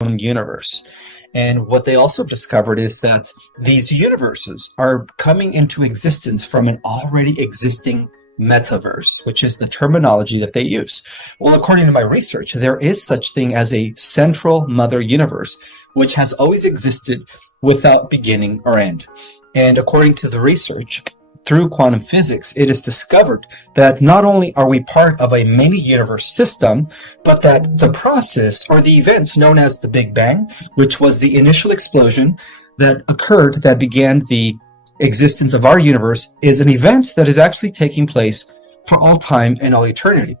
own universe. And what they also discovered is that these universes are coming into existence from an already existing metaverse, which is the terminology that they use. Well, according to my research, there is such thing as a central mother universe, which has always existed without beginning or end. And according to the research, through quantum physics, it is discovered that not only are we part of a mini-universe system, but that the process or the event known as the Big Bang, which was the initial explosion that occurred that began the existence of our universe, is an event that is actually taking place for all time and all eternity.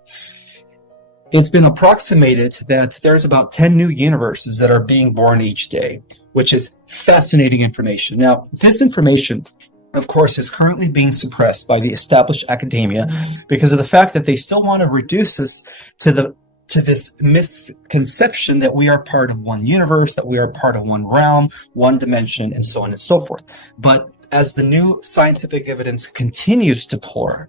It's been approximated that there's about 10 new universes that are being born each day, which is fascinating information. Now, this information, of course, is currently being suppressed by the established academia because of the fact that they still want to reduce us to this misconception that we are part of one universe, that we are part of one realm, one dimension, and so on and so forth. But as the new scientific evidence continues to pour,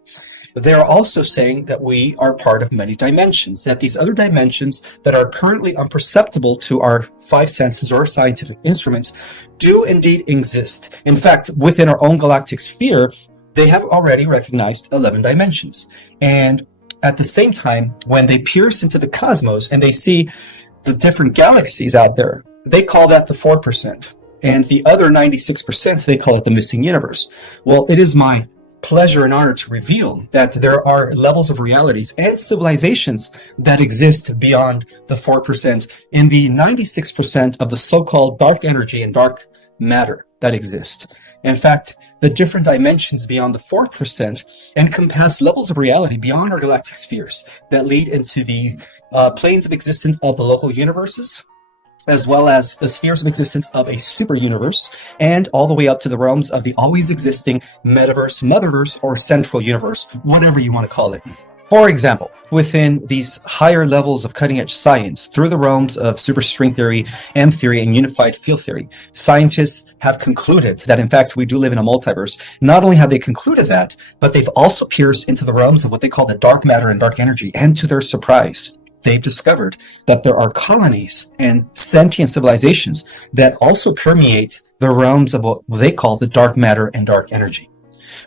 they're also saying that we are part of many dimensions, that these other dimensions that are currently imperceptible to our five senses or scientific instruments do indeed exist. In fact, within our own galactic sphere, they have already recognized 11 dimensions. And at the same time, when they pierce into the cosmos and they see the different galaxies out there, they call that the 4%. And the other 96%, they call it the missing universe. Well, it is my pleasure and honor to reveal that there are levels of realities and civilizations that exist beyond the 4% in the 96% of the so-called dark energy and dark matter that exist. In fact, the different dimensions beyond the 4% encompass levels of reality beyond our galactic spheres that lead into the planes of existence of the local universes, as well as the spheres of existence of a super universe, and all the way up to the realms of the always existing metaverse, motherverse, or central universe, whatever you want to call it. For example, within these higher levels of cutting-edge science, through the realms of superstring theory, M theory, and unified field theory, scientists have concluded that, in fact, we do live in a multiverse. Not only have they concluded that, but they've also pierced into the realms of what they call the dark matter and dark energy, and to their surprise, they've discovered that there are colonies and sentient civilizations that also permeate the realms of what they call the dark matter and dark energy.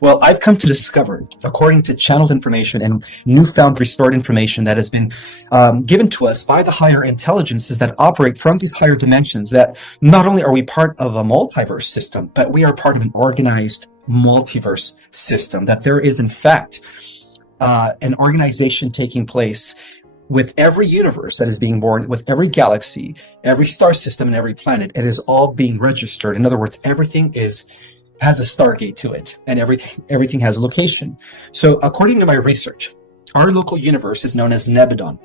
Well, I've come to discover, according to channeled information and newfound restored information that has been given to us by the higher intelligences that operate from these higher dimensions, that not only are we part of a multiverse system, but we are part of an organized multiverse system, that there is, in fact, an organization taking place with every universe that is being born, with every galaxy, every star system, and every planet. It is all being registered. In other words, everything has a Stargate to it, and everything has a location. So according to my research, our local universe is known as Nebadon.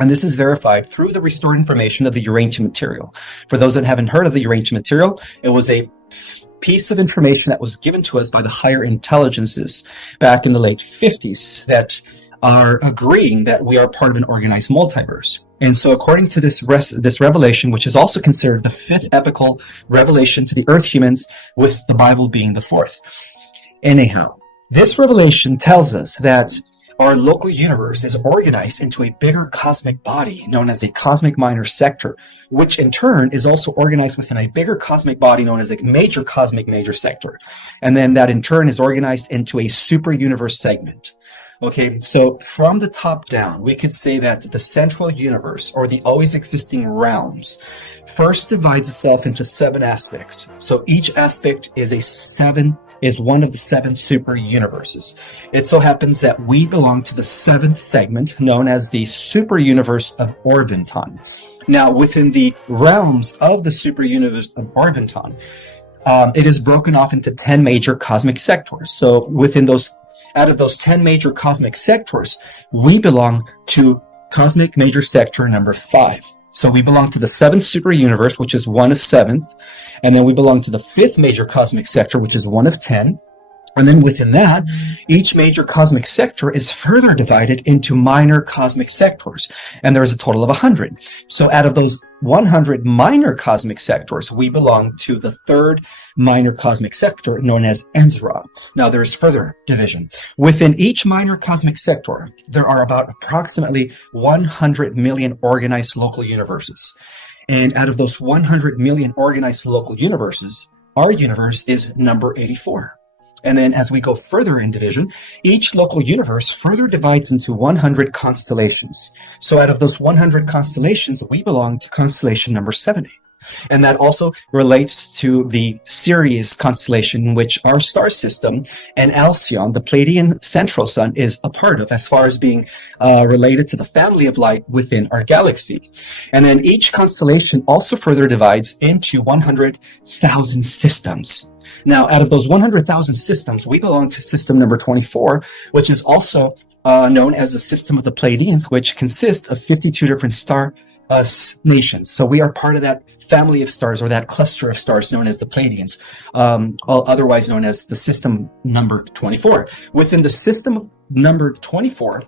And this is verified through the restored information of the uranium material. For those that haven't heard of the uranium material, it was a piece of information that was given to us by the higher intelligences back in the late 50s that are agreeing that we are part of an organized multiverse. And so according to this revelation, which is also considered the fifth epical revelation to the earth humans, with the Bible being the fourth. Anyhow, this revelation tells us that our local universe is organized into a bigger cosmic body known as a cosmic minor sector, which in turn is also organized within a bigger cosmic body known as a major cosmic major sector. And then that in turn is organized into a super universe segment. Okay, so from the top down, we could say that the central universe, or the always existing realms, first divides itself into 7 aspects. So each aspect is one of the 7 super universes. It so happens that we belong to the 7th segment, known as the super universe of Orvonton. Now, within the realms of the super universe of Orvonton, it is broken off into 10 major cosmic sectors. So out of those 10 major cosmic sectors, we belong to cosmic major sector number 5. So we belong to the 7th super universe, which is 1 of 7th. And then we belong to the 5th major cosmic sector, which is 1 of 10. And then within that, each major cosmic sector is further divided into minor cosmic sectors. And there is a total of 100. So out of those 100 minor cosmic sectors, we belong to the 3rd minor cosmic sector known as Enzra. Now there is further division. Within each minor cosmic sector, there are about approximately 100 million organized local universes. And out of those 100 million organized local universes, our universe is number 84. And then as we go further in division, each local universe further divides into 100 constellations. So out of those 100 constellations, we belong to constellation number 70. And that also relates to the Sirius constellation, in which our star system and Alcyon, the Pleiadian central sun, is a part of, as far as being related to the family of light within our galaxy. And then each constellation also further divides into 100,000 systems. Now, out of those 100,000 systems, we belong to system number 24, which is also known as the system of the Pleiadians, which consists of 52 different star nations. So we are part of that family of stars, or that cluster of stars known as the Pleiadians, otherwise known as the system number 24. Within the system number 24,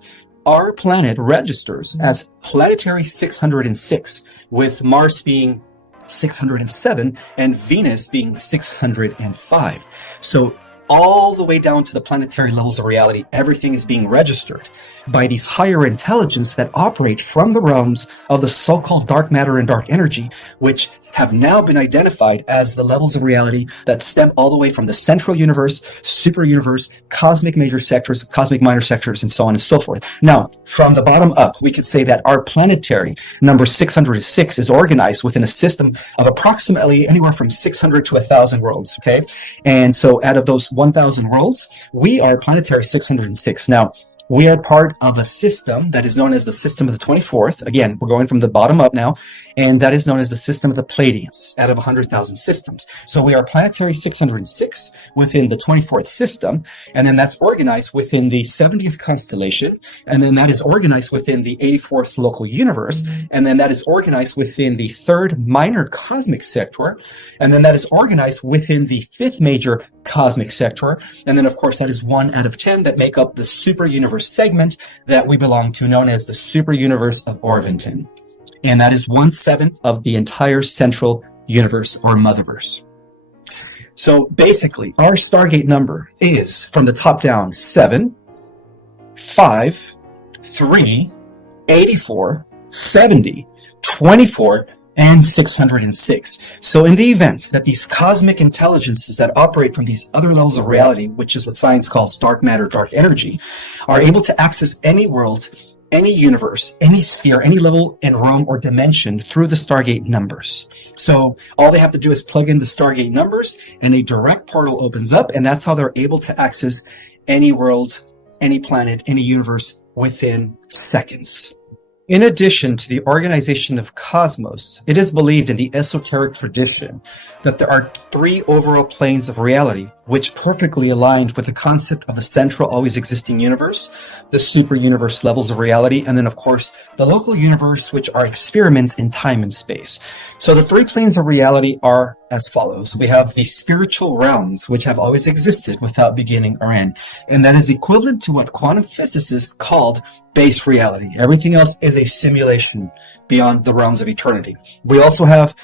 our planet registers as planetary 606, with Mars being 607 and Venus being 605. So all the way down to the planetary levels of reality, everything is being registered by these higher intelligence that operate from the realms of the so-called dark matter and dark energy, which have now been identified as the levels of reality that stem all the way from the central universe, super universe, cosmic major sectors, cosmic minor sectors, and so on and so forth. Now, from the bottom up, we could say that our planetary number 606 is organized within a system of approximately anywhere from 600 to 1,000 worlds, okay? And so out of those 1,000 worlds, we are planetary 606. Now, we are part of a system that is known as the system of the 24th. Again, we're going from the bottom up now, and that is known as the system of the Pleiadians out of 100,000 systems. So we are planetary 606 within the 24th system, and then that's organized within the 70th constellation, and then that is organized within the 84th local universe, and then that is organized within the 3rd minor cosmic sector, and then that is organized within the 5th major cosmic sector, and then of course that is 1 out of 10 that make up the super universe segment that we belong to, known as the super universe of Orvington. And that is 1/7 of the entire central universe, or motherverse. So basically, our Stargate number is, from the top down, 7, 5, 3, 84, 70, 24, and 606. So in the event that these cosmic intelligences that operate from these other levels of reality, which is what science calls dark matter, dark energy, are able to access any world, any universe, any sphere, any level and realm or dimension through the Stargate numbers. So all they have to do is plug in the Stargate numbers, and a direct portal opens up, and that's how they're able to access any world, any planet, any universe within seconds. In addition to the organization of cosmos, it is believed in the esoteric tradition that there are 3 overall planes of reality, which perfectly aligned with the concept of the central always existing universe, the super universe levels of reality, and then of course the local universe, which are experiments in time and space. So the 3 planes of reality are as follows. We have the spiritual realms, which have always existed without beginning or end, and that is equivalent to what quantum physicists called base reality. Everything else is a simulation beyond the realms of eternity. We also have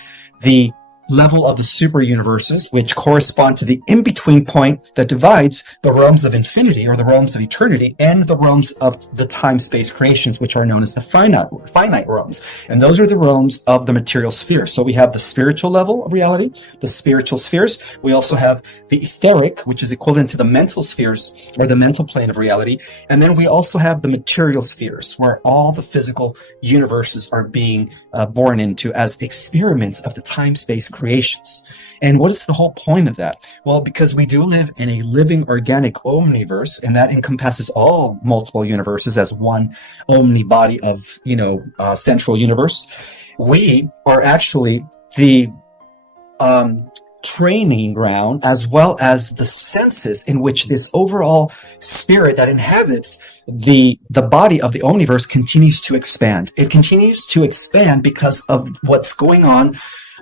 the level of the super universes, which correspond to the in-between point that divides the realms of infinity, or the realms of eternity, and the realms of the time-space creations, which are known as the finite realms. And those are the realms of the material sphere. So we have the spiritual level of reality, the spiritual spheres. We also have the etheric, which is equivalent to the mental spheres, or the mental plane of reality. And then we also have the material spheres, where all the physical universes are being born into as experiments of the time-space creations. And what is the whole point of that? Well, because we do live in a living organic omniverse, and that encompasses all multiple universes as one omni body of, central universe. We are actually the training ground, as well as the senses in which this overall spirit that inhabits the body of the omniverse continues to expand. It continues to expand because of what's going on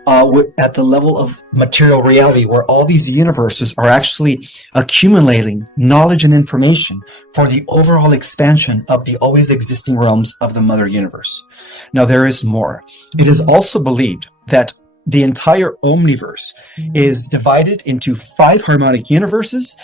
at the level of material reality, where all these universes are actually accumulating knowledge and information for the overall expansion of the always existing realms of the mother universe. Now, there is more. It is also believed that the entire omniverse is divided into 5 harmonic universes,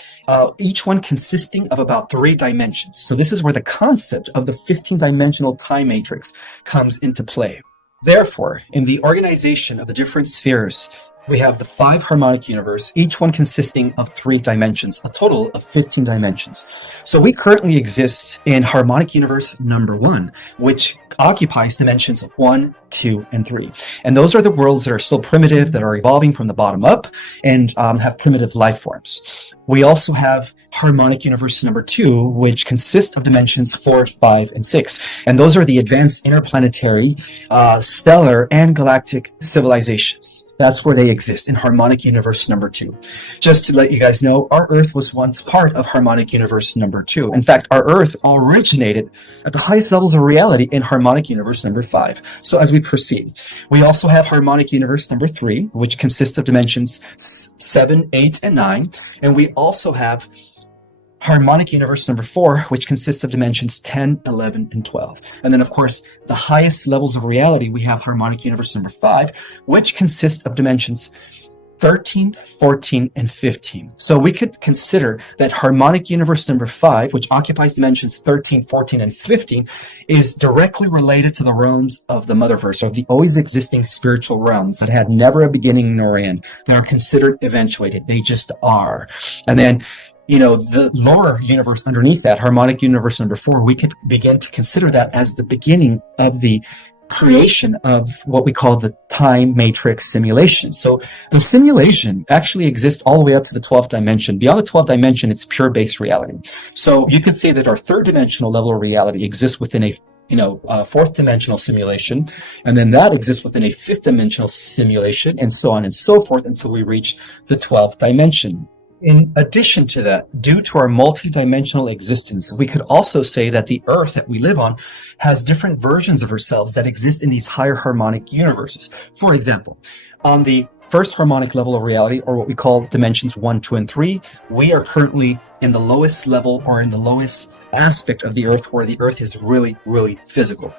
each one consisting of about 3 dimensions. So this is where the concept of the 15-dimensional time matrix comes into play. Therefore, in the organization of the different spheres, we have the 5 harmonic universe, each one consisting of 3 dimensions, a total of 15 dimensions. So we currently exist in harmonic universe number 1, which occupies dimensions 1, 2, and 3. And those are the worlds that are still primitive, that are evolving from the bottom up, and have primitive life forms. We also have harmonic universe number 2, which consists of dimensions 4, 5, and 6. And those are the advanced interplanetary, stellar, and galactic civilizations. That's where they exist, in harmonic universe number 2. Just to let you guys know, our Earth was once part of harmonic universe number 2. In fact, our Earth originated at the highest levels of reality in harmonic universe number 5. So as we proceed, we also have harmonic universe number 3, which consists of dimensions 7, 8, and 9. And we also have harmonic universe number 4, which consists of dimensions 10, 11, and 12. And then, of course, the highest levels of reality, we have harmonic universe number 5, which consists of dimensions 13, 14, and 15. So we could consider that harmonic universe number 5, which occupies dimensions 13, 14, and 15, is directly related to the realms of the Motherverse, or the always existing spiritual realms that had never a beginning nor end, that are considered eventuated. They just are. And then, the lower universe underneath that, harmonic universe number 4, we could begin to consider that as the beginning of the creation of what we call the time matrix simulation. So the simulation actually exists all the way up to the 12th dimension. Beyond the 12th dimension, it's pure base reality. So you could say that our 3rd dimensional level of reality exists within a 4th dimensional simulation, and then that exists within a 5th dimensional simulation, and so on and so forth until we reach the 12th dimension. In addition to that, due to our multi-dimensional existence, we could also say that the Earth that we live on has different versions of ourselves that exist in these higher harmonic universes. For example, on the 1st harmonic level of reality, or what we call dimensions 1, 2, and 3, we are currently in the lowest level, or in the lowest aspect of the Earth, where the Earth is really, really physical.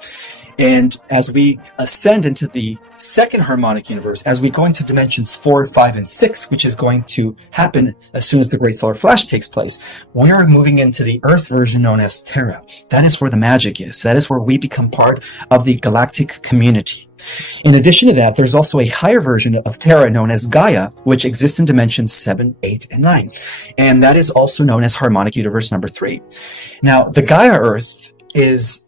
And as we ascend into the 2nd harmonic universe, as we go into dimensions 4, 5, and 6, which is going to happen as soon as the Great Solar Flash takes place, we are moving into the Earth version known as Terra. That is where the magic is. That is where we become part of the galactic community. In addition to that, there's also a higher version of Terra known as Gaia, which exists in dimensions 7, 8, and 9. And that is also known as harmonic universe number 3. Now, the Gaia Earth is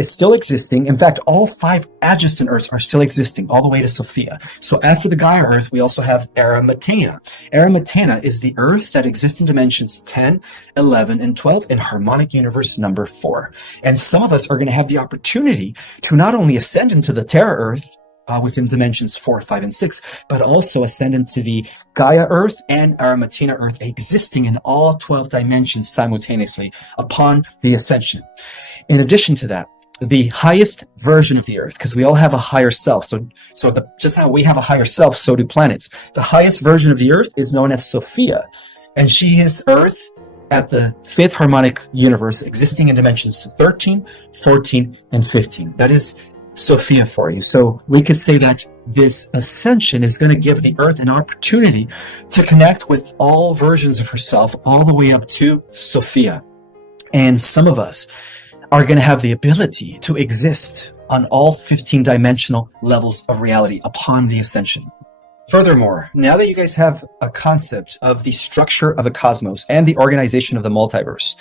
still existing. In fact, all 5 adjacent Earths are still existing, all the way to Sophia. So after the Gaia Earth, we also have Arimathena. Arimathena is the Earth that exists in dimensions 10, 11, and 12 in harmonic universe number 4. And some of us are going to have the opportunity to not only ascend into the Terra Earth, within dimensions 4, 5, and 6, but also ascend into the Gaia Earth and Arimathena Earth, existing in all 12 dimensions simultaneously upon the ascension. In addition to that, the highest version of the Earth, because we all have a higher self. Just how we have a higher self, so do planets. The highest version of the Earth is known as Sophia, and she is Earth at the 5th harmonic universe, existing in dimensions 13, 14, and 15. That is Sophia for you. So we could say that this ascension is going to give the Earth an opportunity to connect with all versions of herself, all the way up to Sophia. And some of us are going to have the ability to exist on all 15-dimensional levels of reality upon the ascension. Furthermore, now that you guys have a concept of the structure of the cosmos and the organization of the multiverse,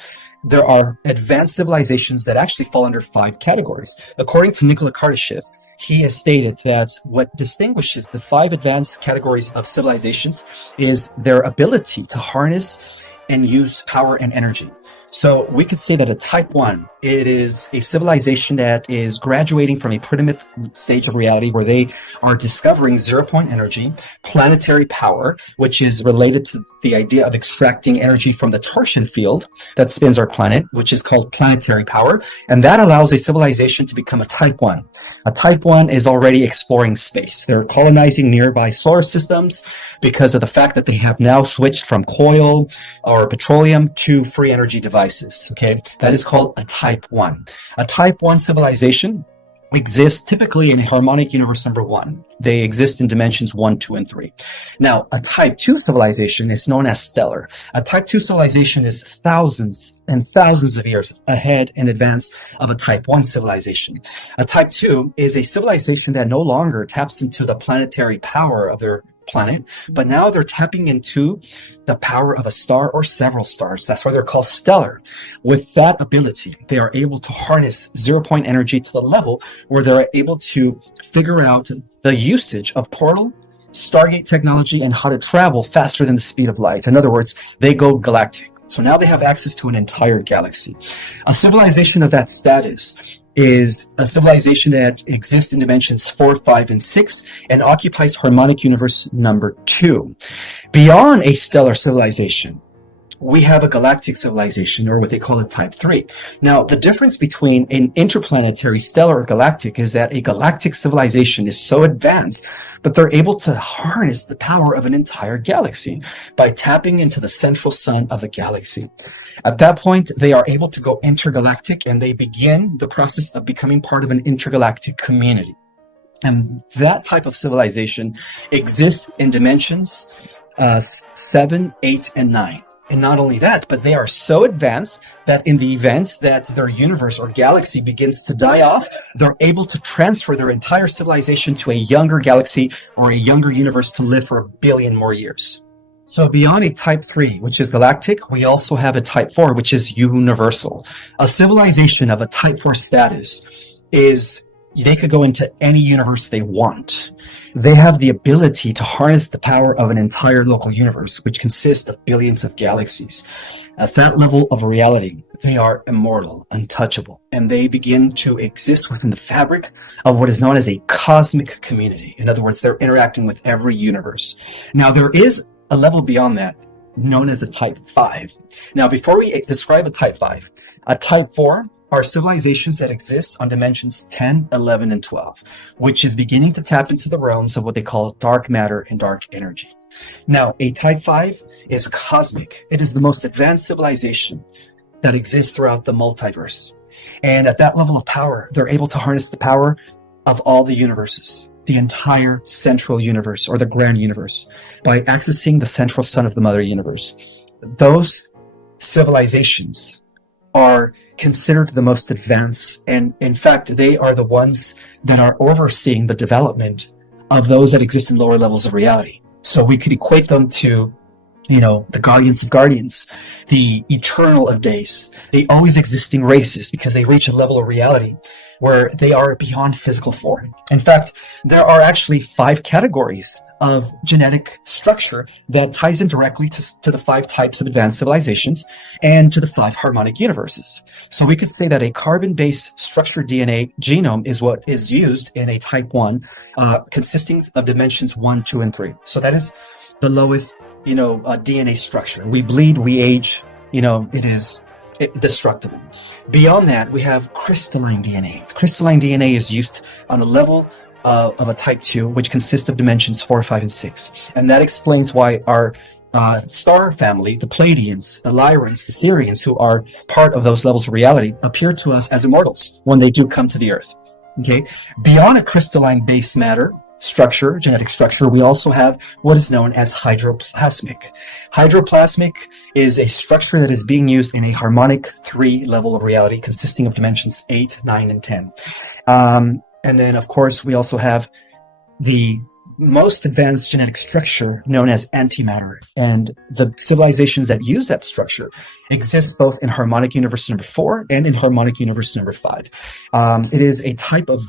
there are advanced civilizations that actually fall under 5 categories. According to Nikola Kardashev, he has stated that what distinguishes the 5 advanced categories of civilizations is their ability to harness and use power and energy. So we could say that a type 1, it is a civilization that is graduating from a primitive stage of reality where they are discovering zero-point energy, planetary power, which is related to the idea of extracting energy from the torsion field that spins our planet, which is called planetary power. And that allows a civilization to become a type 1. A type 1 is already exploring space. They're colonizing nearby solar systems because of the fact that they have now switched from coal or petroleum to free energy devices. Okay, that is called a type 1. A type 1 civilization exist typically in harmonic universe number 1. They exist in dimensions 1, 2, and 3. Now, a type 2 civilization is known as stellar. A type 2 civilization is thousands and thousands of years ahead in advance of a type 1 civilization. A type 2 is a civilization that no longer taps into the planetary power of their planet, but now they're tapping into the power of a star or several stars. That's why they're called stellar. With that ability, they are able to harness 0-point energy to the level where they're able to figure out the usage of portal, Stargate technology, and how to travel faster than the speed of light. In other words, they go galactic. So now they have access to an entire galaxy. A civilization of that status is a civilization that exists in dimensions 4, 5, and 6 and occupies harmonic universe number 2. Beyond a stellar civilization, we have a galactic civilization, or what they call a type 3. Now, the difference between an interplanetary, stellar, or galactic is that a galactic civilization is so advanced that they're able to harness the power of an entire galaxy by tapping into the central sun of the galaxy. At that point, they are able to go intergalactic, and they begin the process of becoming part of an intergalactic community. And that type of civilization exists in dimensions 7, 8, and 9. And not only that, but they are so advanced that in the event that their universe or galaxy begins to die off, they're able to transfer their entire civilization to a younger galaxy or a younger universe to live for 1 billion more years. So beyond a type 3, which is galactic, we also have a type 4, which is universal. A civilization of a type 4 status is they could go into any universe they want. They have the ability to harness the power of an entire local universe, which consists of billions of galaxies. At that level of reality, they are immortal, untouchable, and they begin to exist within the fabric of what is known as a cosmic community. In other words, they're interacting with every universe. Now, there is a level beyond that, known as a type 5. Now, before we describe a type 5, a type 4 are civilizations that exist on dimensions 10, 11, and 12, which is beginning to tap into the realms of what they call dark matter and dark energy. Now, a type 5 is cosmic. It is the most advanced civilization that exists throughout the multiverse. And at that level of power, they're able to harness the power of all the universes, the entire central universe or the grand universe, by accessing the central sun of the mother universe. Those civilizations are considered the most advanced, and in fact, they are the ones that are overseeing the development of those that exist in lower levels of reality. So we could equate them to, the guardians of guardians, the eternal of days, the always existing races, because they reach a level of reality where they are beyond physical form. In fact, there are actually 5 categories of genetic structure that ties in directly to the 5 types of advanced civilizations and to the 5 harmonic universes. So we could say that a carbon-based structured DNA genome is what is used in a type 1, consisting of dimensions 1, 2, and 3. So that is the lowest, DNA structure. We bleed, we age, it is destructible. Beyond that, we have crystalline DNA. Crystalline DNA is used on a level of a type 2, which consists of dimensions 4, 5, and 6. And that explains why our star family, the Pleiadians, the Lyrans, the Sirians, who are part of those levels of reality, appear to us as immortals when they do come to the Earth. Okay? Beyond a crystalline base matter structure, genetic structure, we also have what is known as hydroplasmic. Hydroplasmic is a structure that is being used in a harmonic 3 level of reality consisting of dimensions 8, 9, and 10. And then, of course, we also have the most advanced genetic structure known as antimatter. And the civilizations that use that structure exist both in harmonic universe number 4 and in harmonic universe number 5. It is a type of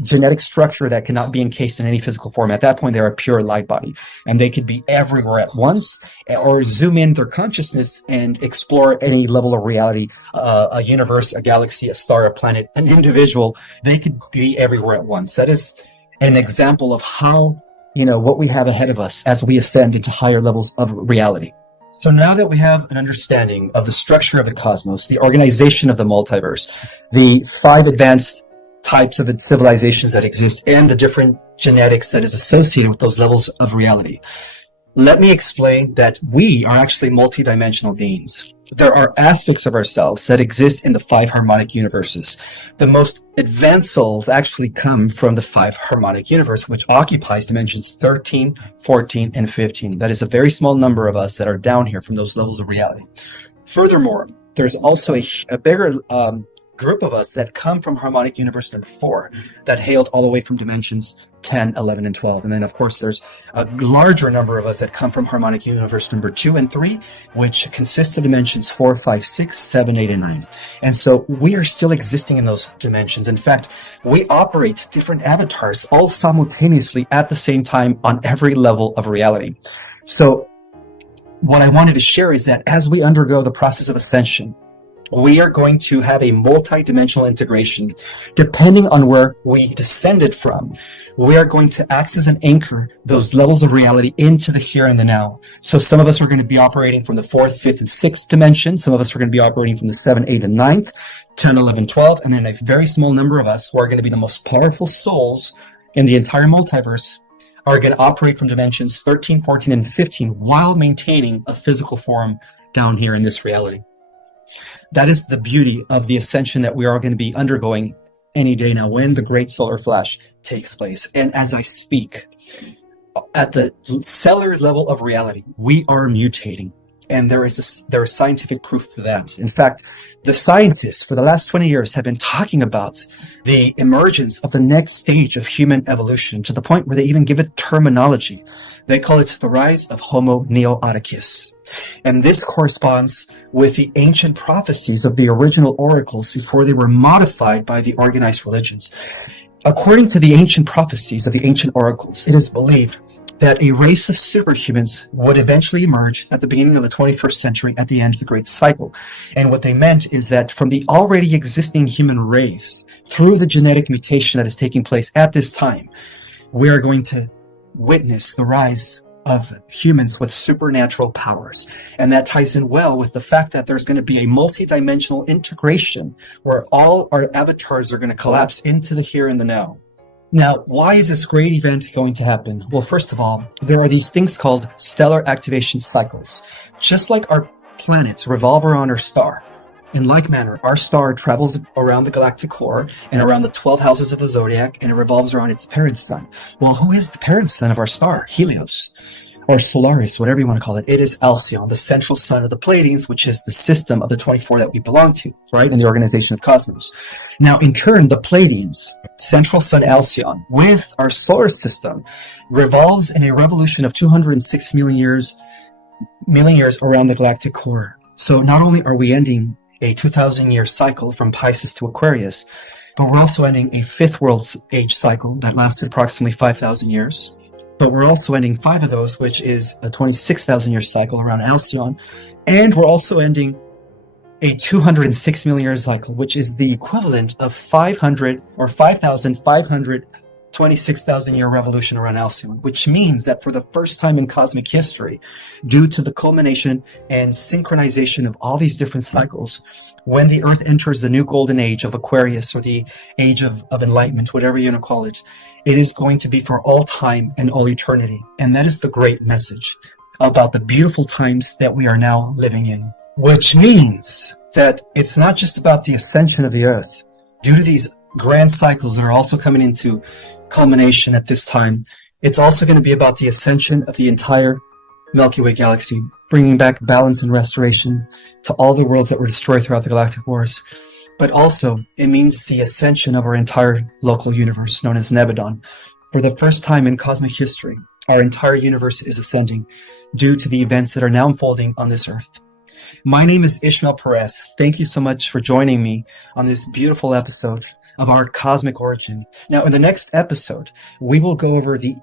genetic structure that cannot be encased in any physical form. At that point, they're a pure light body, and they could be everywhere at once, or zoom in their consciousness and explore any level of reality, a universe, a galaxy, a star, a planet, an individual. They could be everywhere at once. That is an example of how, what we have ahead of us as we ascend into higher levels of reality. So now that we have an understanding of the structure of the cosmos, the organization of the multiverse, the 5 advanced types of civilizations that exist, and the different genetics that is associated with those levels of reality, let me explain that we are actually multidimensional beings. there are aspects of ourselves that exist in the five harmonic universes. The most advanced souls actually come from the five harmonic universe, which occupies dimensions 13, 14, and 15. That is a very small number of us that are down here from those levels of reality. Furthermore, there's also a bigger group of us that come from harmonic universe number 4 that hailed all the way from dimensions 10, 11, and 12. And then, of course, there's a larger number of us that come from harmonic universe number 2 and 3, which consists of dimensions 4, 5, 6, 7, 8, and 9. And so we are still existing in those dimensions. In fact, we operate different avatars all simultaneously at the same time on every level of reality. So what I wanted to share is that as we undergo the process of ascension, we are going to have a multi-dimensional integration. Depending on where we descended from, we are going to access and anchor those levels of reality into the here and the now. So some of us are going to be operating from the 4th, 5th, and 6th dimension. Some of us are going to be operating from the 7, 8, and 9th, 10, 11, 12. And then a very small number of us who are going to be the most powerful souls in the entire multiverse are going to operate from dimensions 13, 14, and 15 while maintaining a physical form down here in this reality. That is the beauty of the ascension that we are going to be undergoing any day now when the great solar flash takes place. And as I speak, at the cellular level of reality, we are mutating. And there is scientific proof for that. In fact, the scientists for the last 20 years have been talking about the emergence of the next stage of human evolution to the point where they even give it terminology. They call it the rise of Homo neoticus. And this corresponds with the ancient prophecies of the original oracles before they were modified by the organized religions. According to the ancient prophecies of the ancient oracles, it is believed that a race of superhumans would eventually emerge at the beginning of the 21st century at the end of the Great Cycle. And what they meant is that from the already existing human race, through the genetic mutation that is taking place at this time, we are going to witness the rise of humans with supernatural powers. And that ties in well with the fact that there's going to be a multi-dimensional integration where all our avatars are going to collapse into the here and the now. Now, why is this great event going to happen? Well, first of all, there are these things called stellar activation cycles. Just like our planets revolve around our star, in like manner, our star travels around the galactic core and around the 12 houses of the zodiac, and it revolves around its parent sun. Well, who is the parent sun of our star? Helios, or Solaris, whatever you want to call it. It is Alcyon, the central sun of the Pleiades, which is the system of the 24 that we belong to, right, in the organization of cosmos. Now, in turn, the Pleiades, central sun Alcyon, with our solar system, revolves in a revolution of 206 million years around the galactic core. So not only are we ending a 2,000-year cycle from Pisces to Aquarius, but we're also ending a fifth world age cycle that lasted approximately 5,000 years. But we're also ending 5 of those, which is a 26,000-year cycle around Alcyon. And we're also ending a 206 million year cycle, which is the equivalent of 500 or 5,526,000-year revolution around Alcyon, which means that for the first time in cosmic history, due to the culmination and synchronization of all these different cycles, when the Earth enters the new golden age of Aquarius, or the age of enlightenment, whatever you want to call it, it is going to be for all time and all eternity. And that is the great message about the beautiful times that we are now living in. Which means that it's not just about the ascension of the Earth. Due to these grand cycles that are also coming into culmination at this time, it's also going to be about the ascension of the entire Milky Way galaxy, bringing back balance and restoration to all the worlds that were destroyed throughout the galactic wars. But also, it means the ascension of our entire local universe, known as Nebadon. For the first time in cosmic history, our entire universe is ascending due to the events that are now unfolding on this Earth. My name is Ismael Perez. Thank you so much for joining me on this beautiful episode of our cosmic origin. Now, in the next episode, we will go over the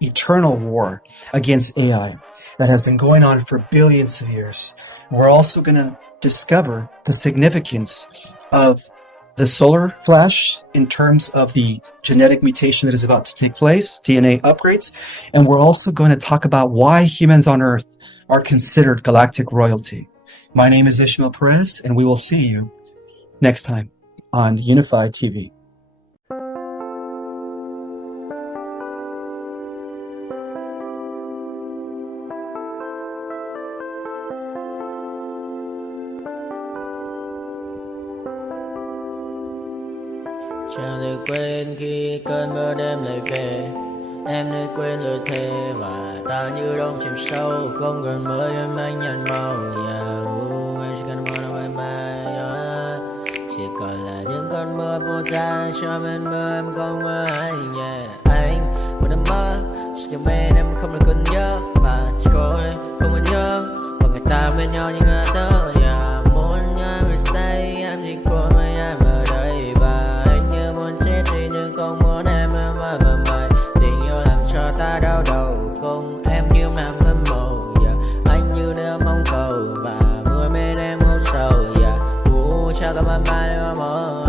eternal war against AI that has been going on for billions of years. We're also going to discover the significance of the solar flash in terms of the genetic mutation that is about to take place, DNA upgrades, and we're also going to talk about why humans on Earth are considered galactic royalty. My name is Ismael Perez, and we will see you next time on Unified TV. Chẳng thể quên khi cơn mưa đêm lại về. Em đã quên lời thề và ta như đông chìm sâu. Không còn mới em anh nhạt màu. Em chỉ cần mơ đâu em chỉ còn là những cơn mưa vô giá. Cho bên mưa em không mơ anh. Anh một đêm mơ chỉ cần bên em không được cơn nhớ. Và chỉ có em không muốn nhớ. Và người ta bên nhau như ngã tớ. Muốn nhớ về say em chỉ có mấy em ở đây. Và anh như muốn chết đi nhưng không muốn em mơ mày. Tình yêu làm cho ta đau đầu. Không em như mà mơ mộng. Anh như đeo mong cầu. Và mưa bên em u sầu. Chắc có mai mai em mơ.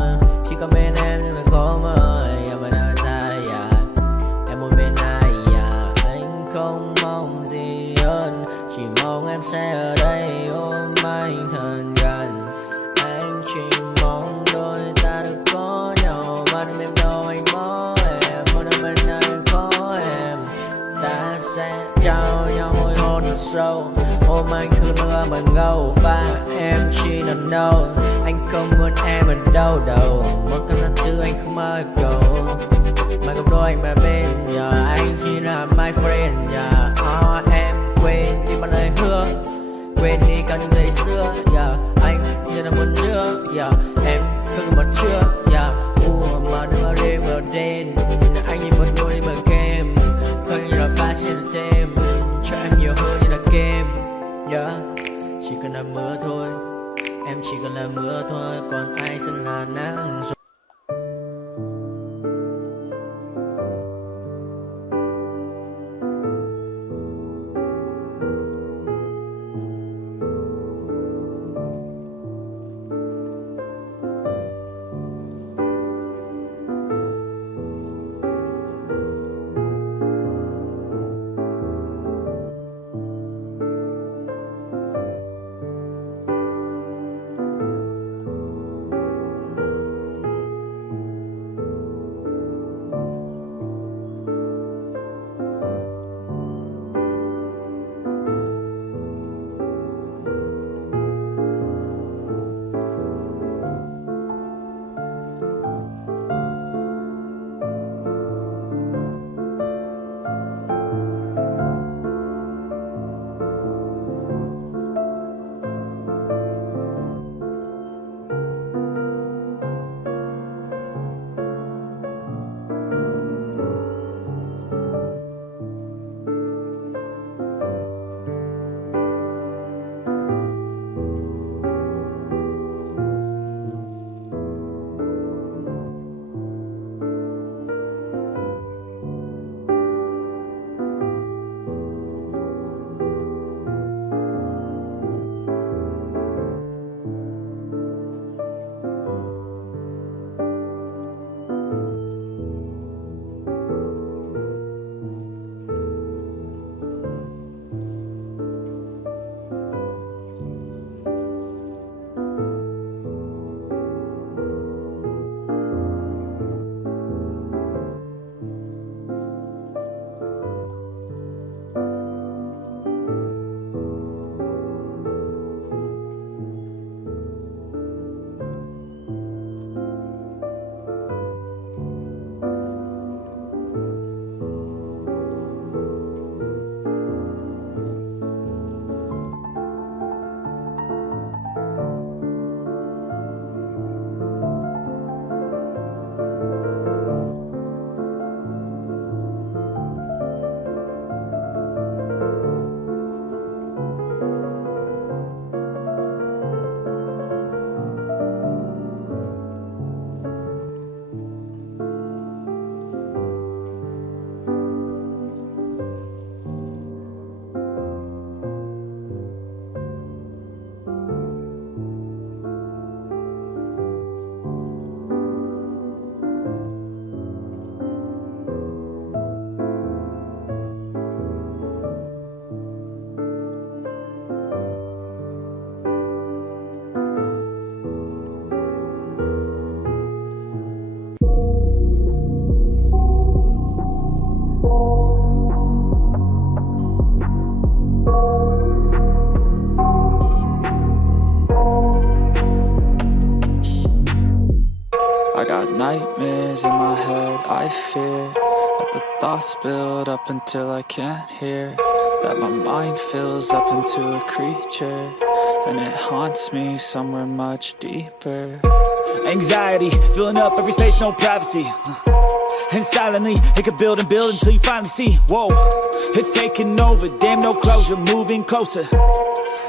Chỉ có bên em nhưng đừng có mơ. Em ở nơi xa em muốn bên ai. Anh không mong gì hơn. Chỉ mong em sẽ ở đây ôm anh thật gần. Anh chỉ mong đôi ta được có nhau. Mà đừng em đâu anh có em. Một đêm bên anh có em. Ta sẽ trao nhau môi hôn thật sâu. Ôm anh cứ nữa mà ngâu. Và em chỉ nằm đâu. Anh không muốn em ở đâu đâu. Một cơn là thứ anh không mơ cầu. Mà gặp đôi anh mà bên anh chỉ là my friend. Em quên đi bao lời hứa. Quên đi cả những ngày xưa. Anh như là một đứa. Em không được một chưa. Mà đừng ở đêm ở đêm. Anh nhìn một đôi mà game. Không như là ba trên thêm. Cho em nhiều hơn như là game. Chỉ cần là mưa thôi. Em chỉ cần là mưa thôi. Còn ai sẽ là nắng rồi. I fear that the thoughts build up until I can't hear, that my mind fills up into a creature, and it haunts me somewhere much deeper. Anxiety, filling up every space, no privacy. And silently, it could build and build until you finally see, whoa, it's taking over, damn, no closure, moving closer.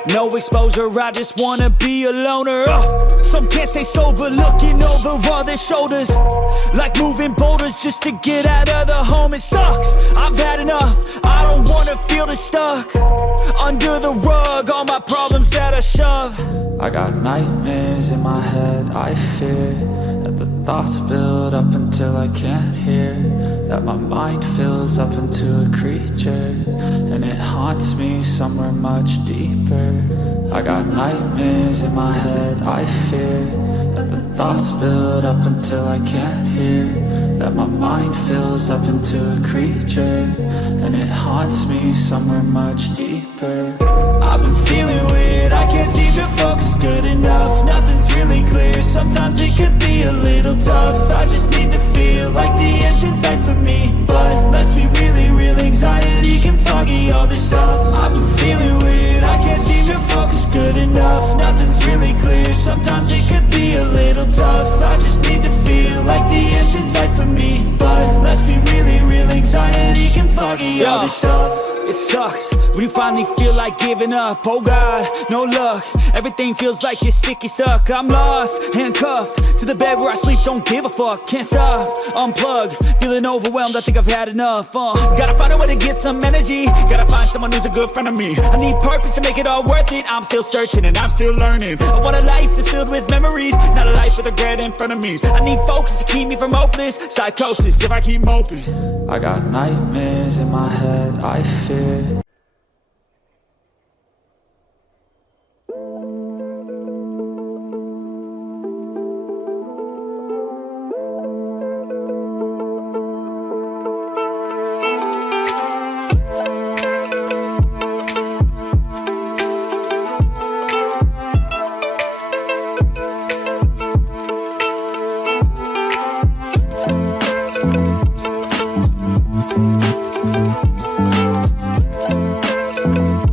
No exposure, I just wanna be a loner. Some can't stay sober, looking over all their shoulders, like moving boulders just to get out of the home. It sucks, I've had enough, I don't wanna feel the stuck under the rug, all my problems that I shove. I got nightmares in my head, I fear that the thoughts build up until I can't hear, that my mind fills up into a creature, and it haunts me somewhere much deeper. I got nightmares in my head, I fear that the thoughts build up until I can't hear, that my mind fills up into a creature, and it haunts me somewhere much deeper. I've been feeling weird, I can't seem to focus good enough, nothing's really clear, sometimes it could be a little tough. I just need to feel like the end's in sight for me, but let's be really real, anxiety can foggy all this stuff. I've been feeling weird, I can't seem to focus good enough, nothing's really clear, sometimes it could be a little tough. I just need to feel like the end's in sight for me, but let's be really real, anxiety can foggy all this stuff. It sucks when you finally feel like giving up. Oh God, no luck, everything feels like you're sticky stuck. I'm lost, handcuffed to the bed where I sleep, don't give a fuck. Can't stop, unplug, feeling overwhelmed, I think I've had enough. Gotta find a way to get some energy, gotta find someone who's a good friend of me. I need purpose to make it all worth it, I'm still searching and I'm still learning. I want a life that's filled with memories, not a life with regret and frenemies. I need focus to keep me from hopeless psychosis if I keep moping. I got nightmares in my head, I fear. Thank you.